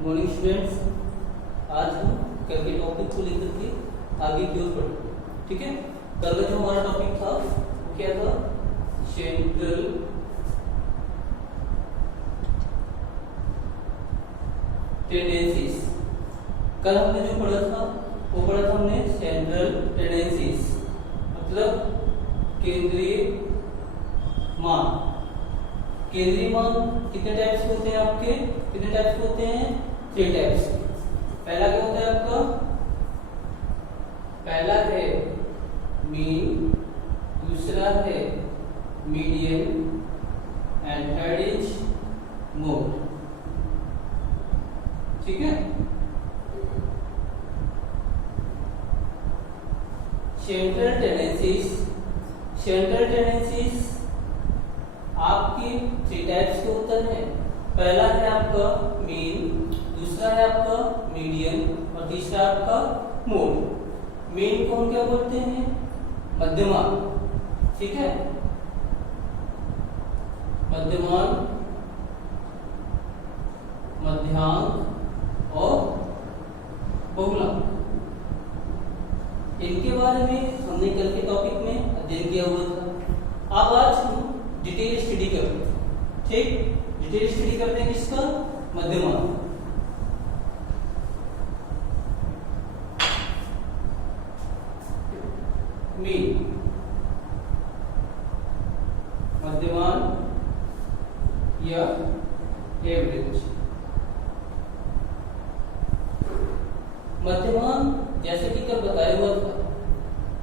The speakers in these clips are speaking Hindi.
Good morning students. आज हम कल के टॉपिक को लेकर के आगे की ओर बढ़े। ठीक है, कल जो हमारा टॉपिक था वो क्या था? Central tendencies. कल हमने जो पढ़ा था वो पढ़ा था हमने सेंट्रल टेंडेंसीज मतलब केंद्रीय मान। केंद्रीय मान कितने टाइप्स के होते हैं आपके? कितने टाइप्स के होते हैं? 3 टाइप्स के। पहला क्या होता है आपका? पहला है मीन, दूसरा है median and third is mode. ठीक है, सेंट्रल टेंडेंसीज। सेंट्रल टेंडेंसीज आपकी 3 टाइप्स के होते हैं। पहला है आपका मीन, दूसरा है आपका मीडियन और तीसरा आपका मोड। मीन को हम क्या बोलते हैं? मध्यमान। ठीक है, मध्यमान, मध्यांक और बहुलक। इनके बारे में हमने कल के टॉपिक में अध्ययन किया हुआ था। अब आज हम डिटेल स्टडी करते हैं। ठीक, डिटेल स्टडी करते हैं किसका? मध्यमान। मीन, मध्यमान या एवरेज। मध्यमान जैसे कि कल बताया हुआ था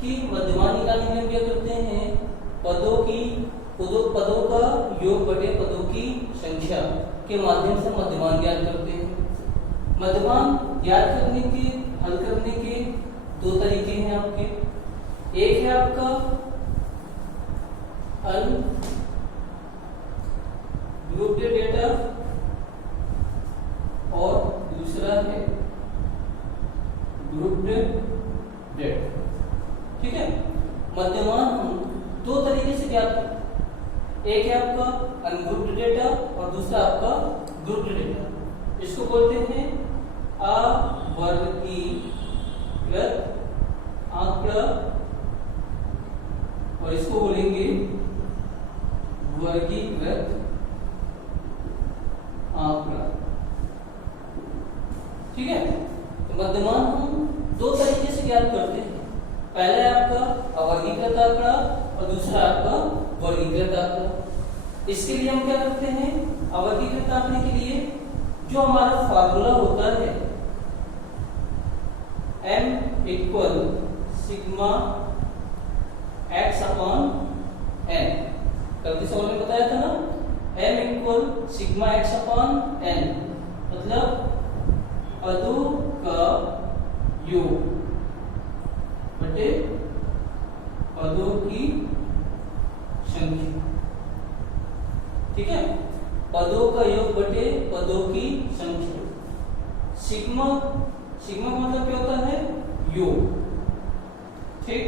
कि मध्यमान निकालने के लिए हम क्या करते हैं? पदों का योग बटे पदों की संख्या के माध्यम से मध्यमान ज्ञात करते हैं। मध्यमान ज्ञात करने के, हल करने के 2 तरीके हैं आपके। एक है आपका अनग्रुप्ड डेटा और दूसरा है ग्रुप्ड डेटा। ठीक है, मध्यमान हम 2 तरीके से ज्ञात करते हैं। एक है आपका अनग्रुप्ड डेटा और दूसरा आपका ग्रुप्ड डेटा। इसको बोलते हैं अवर्गीकृत आंकड़ा और इसको बोलेंगे वर्गीकृत आंकड़ा। ठीक है, तो मध्यमान हम 2 तरीके से ज्ञात करते हैं। पहला है आपका अवर्गीकृत आंकड़ा और दूसरा आपका वर्गीकृत आंकड़ा। इसके लिए हम क्या करते हैं? अवर्गीकृत आंकड़े के लिए जो हमारा फार्मूला होता है m equal sigma x upon n। कल के सवाल में बताया था ना, m equal sigma x upon n मतलब पदों का योग बटे पदों की संख्या। ठीक है, पदों का योग बटे पदों की संख्या। सिग्मा, सिग्मा का मतलब क्या होता है? योग। ठीक,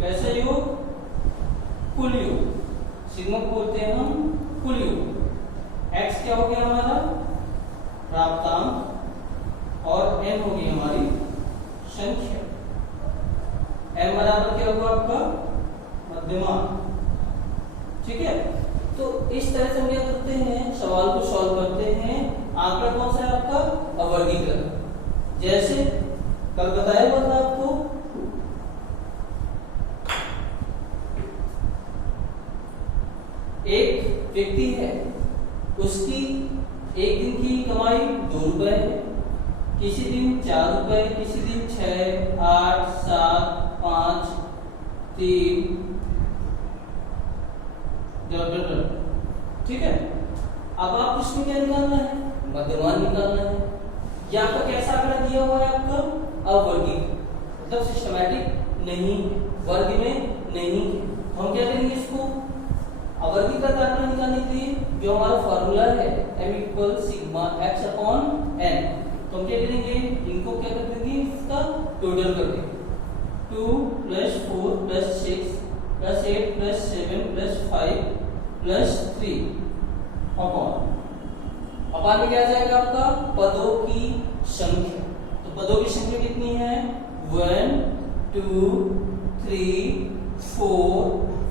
कैसे योग? कुल योग। सिग्मा को बोलते हैं हम कुल योग। x क्या हो गया हमारा? प्राप्तांक और n हो गई हमारी संख्या। m बराबर क्या होगा आपका? मध्यमान। ठीक है, तो इस तरह से हम क्या करते हैं? सवाल को सॉल्व करते हैं। आंकड़ा कौन सा है आपका? अवर्गीकृत। जैसे कल बताया हुआ था आपको, एक व्यक्ति है, उसकी एक दिन की कमाई 2 रुपए है, किसी दिन 4 रुपए, किसी दिन 6, 8, 7, 5, 3। ठीक है, अब आप इसमें क्या निकालना है? मध्यमान निकालना है। यहाँ पर कैसा आंकड़ा दिया हुआ है आपका? अवर्गीकृत, मतलब सिस्टमैटिक नहीं, वर्ग में नहीं। हम क्या करेंगे? इसको अवर्गीकृत आंकड़ा निकालने के लिए जो हमारा फॉर्मूला है m equal sigma x upon n, तो हम क्या करेंगे? इनको क्या कर देंगे? इसका टोटल कर देंगे। 2 + 4 + 6 + 8 + 7 + 5 + 3 अपॉन अपान में क्या आ जाएगा आपका पदों की संख्या। तो पदों की संख्या कितनी है 1 2 3 4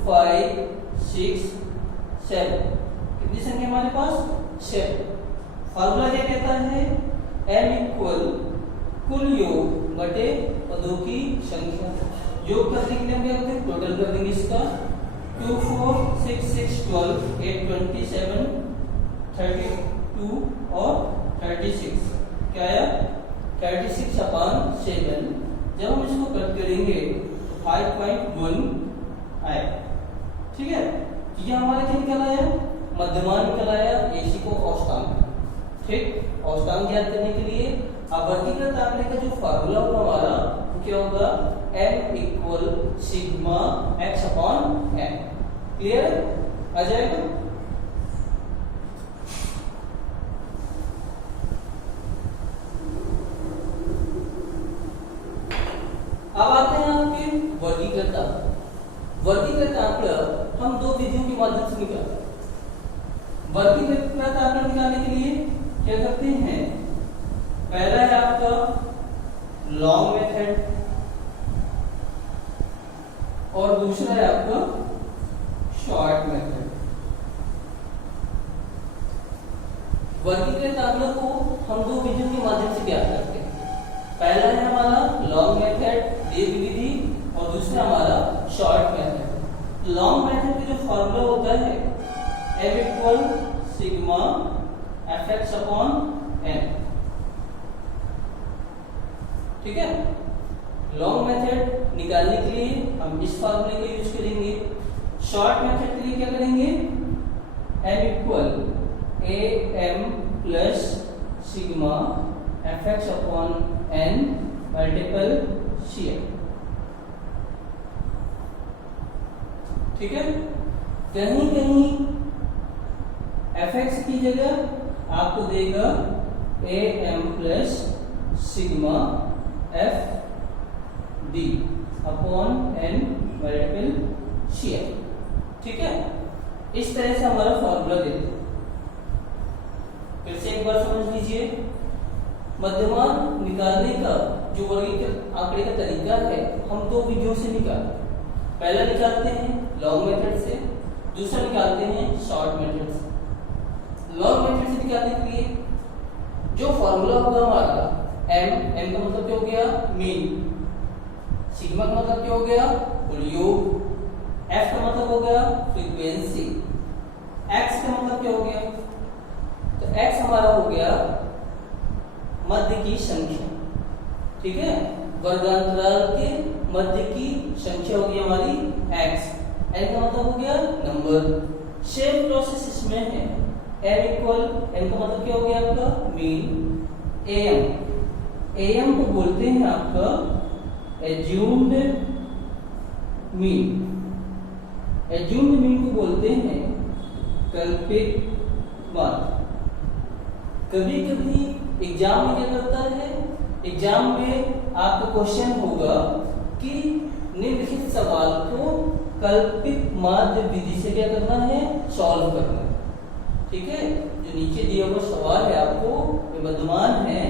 5 6 7। कितनी संख्या हमारे पास 7। फार्मूला क्या कहता है m इक्वल कुल योग बटे पदों की संख्या। योग करने के लिए हम क्या करते हैं टोटल कर देंगे इसका 2 4 6 6 12 8 27 32 और 36 क्या आया 36 अपान 7। जब हम इसको कट करेंगे तो 5.1 आए। ठीक है ये हमारा क्या निकल आया मध्यमान निकल आया इसी को औसतांक। ठीक औसतांक ज्ञात करने के लिए अब वर्गीकृत आंकड़े का जो फार्मूला होगा हमारा क्या होगा m equal sigma x upon n। Clear आ जाएगा। अब आते हैं आपके वर्गीकृत आंकड़े। वर्गीकृत आंकड़ा हम दो विधियों के माध्यम से निकालते हैं। वर्गीकृत आंकड़ा निकालने के लिए क्या करते हैं पहला है आपका लॉन्ग मेथड और दूसरा है आपका शॉर्ट मेथड। वर्गीकृत आंकड़ों को हम दो विधियों के माध्यम से ज्ञात करते हैं। पहला है हमारा लॉन्ग मेथड दीर्घ विधि और दूसरा हमारा शॉर्ट मेथड। लॉन्ग मेथड का जो फार्मूला होता है m equal sigma fx upon n। ठीक है लॉन्ग मेथड निकालने के लिए हम इस फार्मूले का यूज करेंगे। शॉर्ट मेथड के लिए क्या करेंगे m equal am plus sigma fx upon n multiple cm। ठीक है कहीं कहीं fx की जगह आपको देगा am plus sigma f d upon n multiple cm। ठीक है इस तरह से हमारा फॉर्मूला देते हैं। फिर से एक बार समझ लीजिए मध्यमान निकालने का जो वर्गीकृत आंकड़े का तरीका है हम दो विधियों से निकालते हैं। पहला निकालते हैं लॉन्ग मेथड से दूसरा निकालते हैं शॉर्ट मेथड से। लॉन्ग मेथड से निकालने के लिए जो फॉर्मूला होगा हमारा m का मतलब क्या हो गया मीन, सिग्मा का मतलब क्या हो गया कुल योग, f का मतलब हो गया फ्रीक्वेंसी, x का मतलब क्या हो गया तो x हमारा हो गया मध्य की संख्या। ठीक है वर्गांतराल के मध्य की संख्या होगी हमारी x। n का मतलब हो गया नंबर। सेम प्रोसेस इसमें है m इक्वल m का मतलब क्या हो गया आपका मीन। am को बोलते हैं आपका एज्यूम्ड मीन। एज्यूम्ड मीन को बोलते हैं कल्पित मान। कभी कभी एग्जाम में क्या करता है एग्जाम में आपका क्वेश्चन होगा कि निम्नलिखित सवाल को कल्पित माध्य विधि से क्या करना है सॉल्व करना है। ठीक है जो नीचे दिया हुआ सवाल है आपको ये मध्यमान है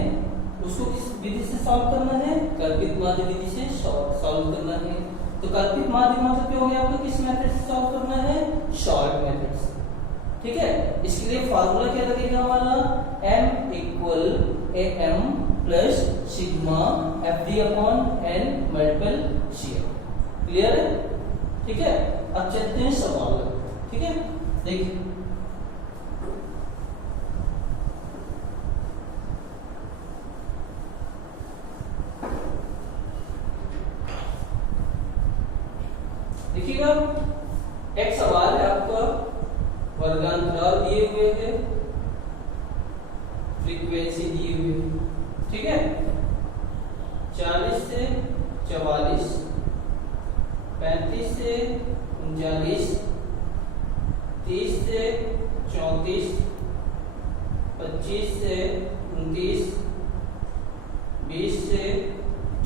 उसको किस विधि से सॉल्व करना है कल्पित माध्य विधि से सॉल्व करना है। तो कल्पित माध्य मतलब क्या हो गया आपको किस मेथड से सॉल्व करना है शॉर्ट मेथड से। ठीक है इसके लिए फार्मूला क्या लगेगा हमारा m equal am plus sigma fd upon n multiple cm। Clear है। ठीक है अब चलते हैं सवाल। ठीक है देखिए देखिएगा एक सवाल है आपका वर्गांतराल दिए हुए हैं फ्रीक्वेंसी दी हुई है। ठीक है 40 से 44 35 से 39 30 से 34 25 से 29 20 से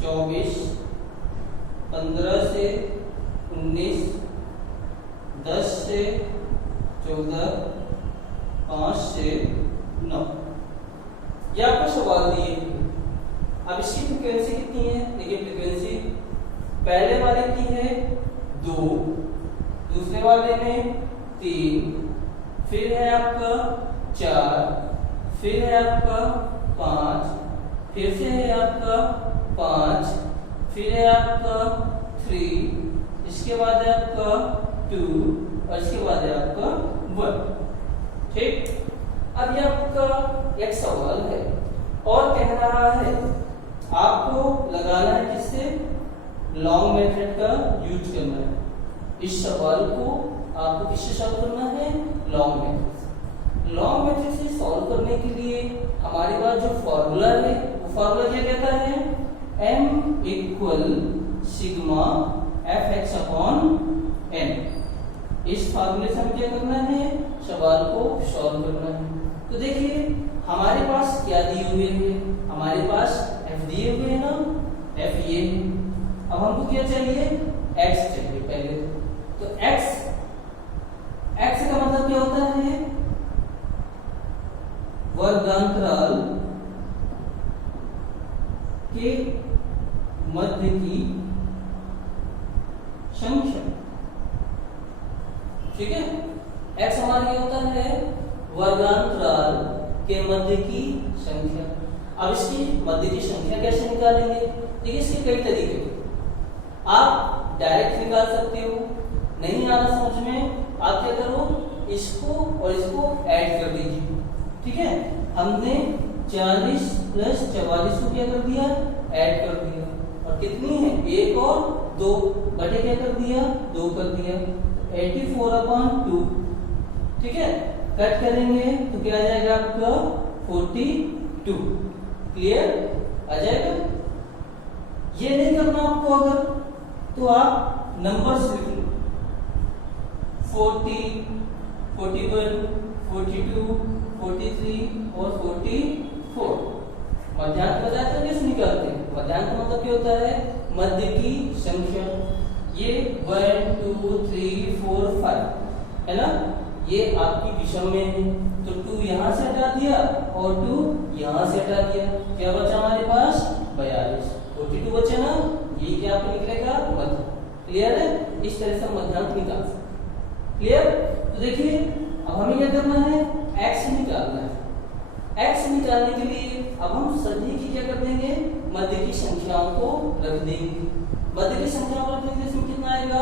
24 15 से 19 10 से 14 5 से 9। ये आपको सवाल दिए हैं। अब इसकी फ्रीक्वेंसी कितनी है? देखिए फ्रीक्वेंसी पहले वाले की है 2, दूसरे वाले में 3, फिर है आपका 4, फिर है आपका 5, फिर से है आपका 5, फिर है आपका 3, इसके बाद है आपका 2 और इसके बाद है आपका 1। ठीक, अब ये आपका एक सवाल है और कह रहा है आपको लगाना है किससे? लॉन्ग मेथड का यूज करना है। इस सवाल को आपको किससे सॉल्व करना है? लॉन्ग मेथड से। लॉन्ग मेथड से सॉल्व करने के लिए हमारे पास जो फॉर्मूला है वो फॉर्मूला क्या कहता है? m equal sigma fx upon n। इस फॉर्मूले से हमें क्या करना है? सवाल को सॉल्व करना है। तो देखिए हमारे पास क्या दिए हुए हैं? हमारे पास f दिए हुए हैं ना, f ये है। अब हमको क्या चाहिए? x चाहिए पहले। तो x का मतलब क्या होता है? वर्गांतराल के मध्य की संख्या। ठीक है, x हमारा क्या होता है? वर्गांतराल के मध्य की संख्या। अब इसकी मध्य की संख्या कैसे निकालेंगे? देखिए इसके कई तरीके हैं। आप डायरेक्ट निकाल सकते हो, नहीं आ रहा समझ में, आप क्या करो, इसको और इसको ऐड कर दीजिए। ठीक है, हमने 40 प्लस 44 को क्या कर दिया? ऐड कर दिया। और कितनी है? 1 और 2 बटे क्या कर दिया? 2 कर दिया। 84/2। ठीक है, कट करेंगे तो क्या आ जाएगा आपका? 42। क्लियर आ जाएगा? ये नहीं करना आपको अगर, तो आप नंबर्स लिख लो। 40, 41, 42, 43 और 44। मध्यांक बताया था कैसे निकालते हैं? मध्यांक का मतलब क्या होता है? मध्य की संख्या। ये 1 2 3 4 5 है ना, ये आपकी विषम में है, तो 2 यहां से हटा दिया और 2 यहां से हटा दिया। क्या बचा हमारे पास? 42। 42 बचे ना, ये क्या आपको निकलेगा? मध्य। क्लियर है? इस तरह से मध्यांक निकाल सकते। क्लियर? तो देखिए अब हमें क्या करना है? x निकालना है। x निकालने के लिए अब हम सभी की क्या कर देंगे? मध्य की संख्याओं को रख देंगे। मध्य की संख्याओं को रख देंगे, इसमें कितना आएगा?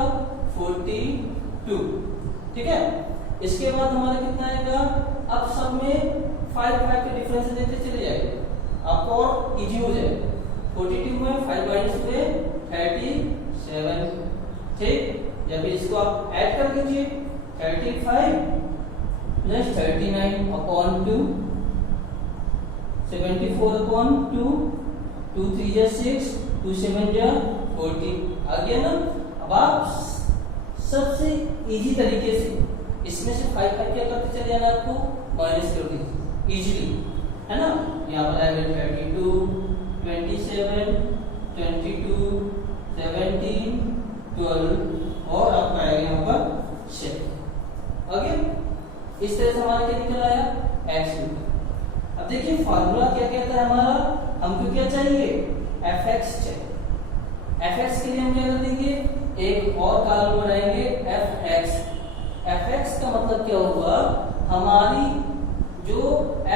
42। ठीक है, इसके बाद हमारा कितना आएगा? अब सब में 5 के डिफरेंस देते चले जाएंगे, आपको और इजी हो जाएगा। 42 में 5 माइनस हुए 37। ठीक, जब इसको आप ऐड कर लीजिए 35 प्लस 39/2, 74/2, 2 3 जा 6, 2 7 जा 40। आ गया ना? अब आप सबसे इजी तरीके से इसमें से 5 क्या करते चले जाना, आपको माइनस कर दीजिए इजीली, है ना। यहाँ पर आएगा 32, 27, 22, 17, 12 और आपका आएगा यहाँ पर 7। ओके, इस तरह से हमारा क्या निकल आया? x निकला। अब देखिए फार्मूला क्या कहता है हमारा? हमको क्या चाहिए? fx चाहिए। fx के लिए हम क्या कर देंगे? एक और कॉलम बनाएंगे fx। fx का मतलब क्या होगा? हमारी जो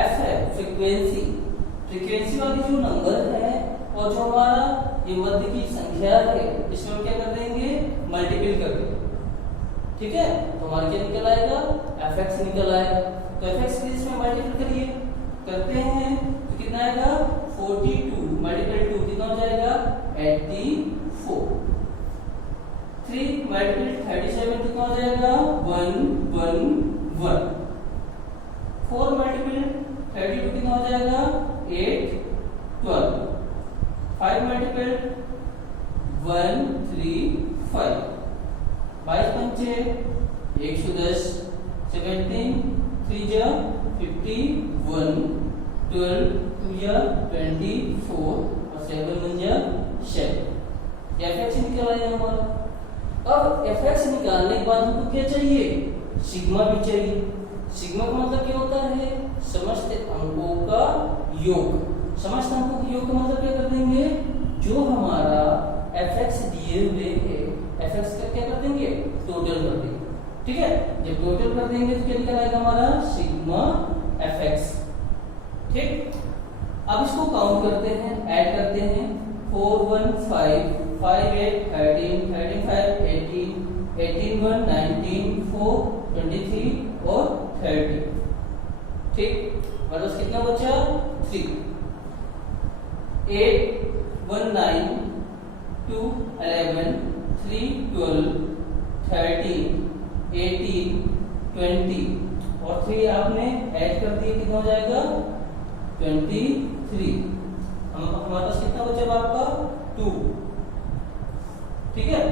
f है फ्रीक्वेंसी वाली जो नंबर है और जो हमारा ये मध्य की संख्या है, इसमें हम क्या कर देंगे? मल्टीपल कर देंगे। ठीक है, तो हमारा क्या निकल आएगा? fx निकल आएगा। तो fx के इसमें मल्टीपल करिए, करते हैं तो कितना आएगा? 42 मल्टीपल 2 कितना हो जाएगा? 84। 3 मल्टीपल 37 कितना हो जाएगा? 111। 4 मल्टीपल 32 कितना हो जाएगा? 8 12। 5 मल्टीपल 135। 22 पंचे 110। 17 3 जा 51। 12 2 जा 24 और 7 1 जा 7। fx निकल आया हमारा। अब fx निकालने के बाद हमको क्या चाहिए? सिग्मा भी चाहिए। सिग्मा का मतलब क्या होता है? समस्त अंकों का योग। समस्त अंकों के योग का मतलब क्या कर देंगे? जो हमारा fx दिए हुए है, fx का क्या कर देंगे? टोटल कर देंगे। ठीक है, जब टोटल कर देंगे तो क्या निकल आएगा हमारा? Sigma fx। ठीक, अब इसको काउंट करते हैं, ऐड करते हैं। 4 1 5 5 8 13 13 5 18 18 1 19 4 23 और 30। ठीक, मतलब कितना बचा? 3 8 1 9 2 11 3 12 13 18 20 और 3 आपने ऐड कर दिए, कितना हो जाएगा? 23। हमारे पास कितना बचा आपका? 2। ठीक है,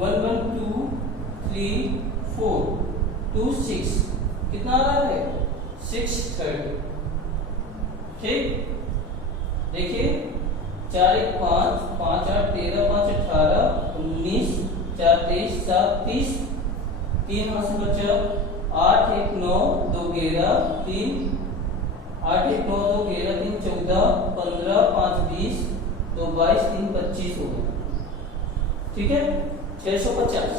1 1 2 3 4 2 6 कितना आ रहा है? 6 30। ठीक, देखिए 4 1 5 5 8 13 5 18 19 4 23 7 30 3 यहाँ से बचा 8 1 9 2 11 3 8 1 9 2 11 3 14 15 5 20 2 22 3 25 हो गया। ठीक है, 650।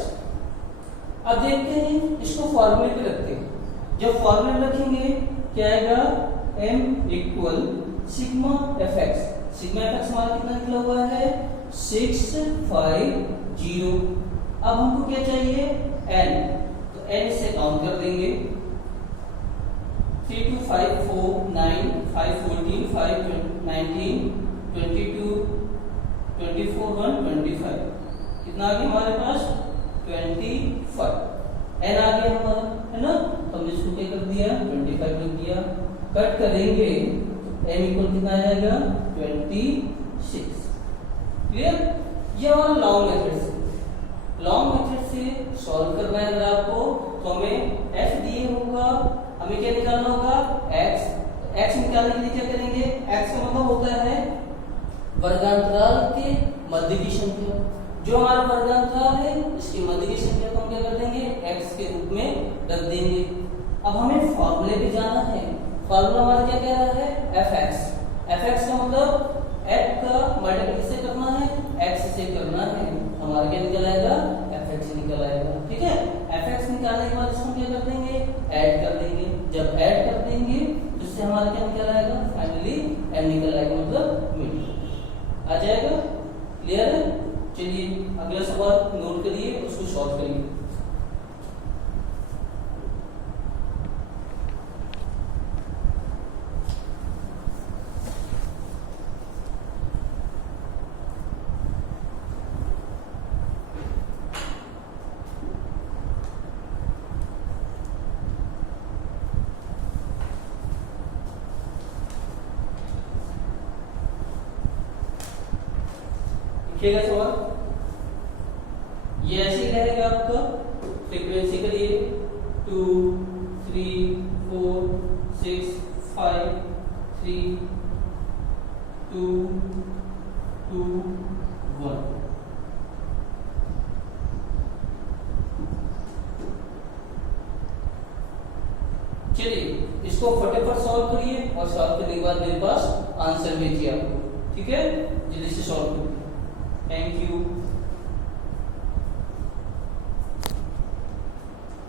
अब देखते हैं इसको फॉर्मूले पे रखते हैं। जब फॉर्मूले रखेंगे क्या आएगा? m equal sigma fx। Sigma fx हमारा कितना निकला हुआ है? 650। अब हमको क्या चाहिए? n, तो n से काउंट कर देंगे। 3 2 5 4 9 5 14 5 19 22 24 1 25 कितना आ गया हमारे पास? 25। n आ गया हमारा, है ना? तो हमने इसको क्या कर दिया? 25 लिख दिया। कट करेंगे तो m इक्वल कितना आ जाएगा? 26। क्लियर? ये हमारा लॉन्ग मेथड से। लॉन्ग मेथड से सॉल्व करना है अगर आपको, तो हमें f दिए होगा, हमें क्या निकालना होगा? x। x निकालने के लिए क्या करेंगे? x का मतलब होता है वर्गांतराल के मध्य की संख्या। जो हमारा वर्गांतराल है इसकी मध्य की संख्या को हम क्या कर देंगे? x के रूप में रख देंगे। अब हमें फॉर्मूले पे जाना है। फॉर्मूला हमारा क्या कह रहा है? fx। fx का मतलब f का मल्टीप्लाई से करना है, x से करना है। हमारा क्या निकल आएगा? fx निकल आएगा। ठीक है, fx निकालने के बाद इसको क्या कर देंगे? ऐड कर देंगे। जब ऐड कर देंगे तो इससे हमारा क्या निकल आएगा? फाइनली m निकल आएगा, मतलब मीडियन आ जाएगा। क्लियर है? चलिए अगला सवाल नोट करिए, उसको सॉल्व करिए। लिखिएगा सवाल, ये ऐसे ही रहेगा आपका। फ्रीक्वेंसी करिए 2 3 4 6 5 3 2 2 1। चलिए इसको फटाफट सॉल्व करिए और सॉल्व करने के बाद मेरे पास आंसर भेजिए आपको। ठीक है, जल्दी से सॉल्व करिए। Thank you.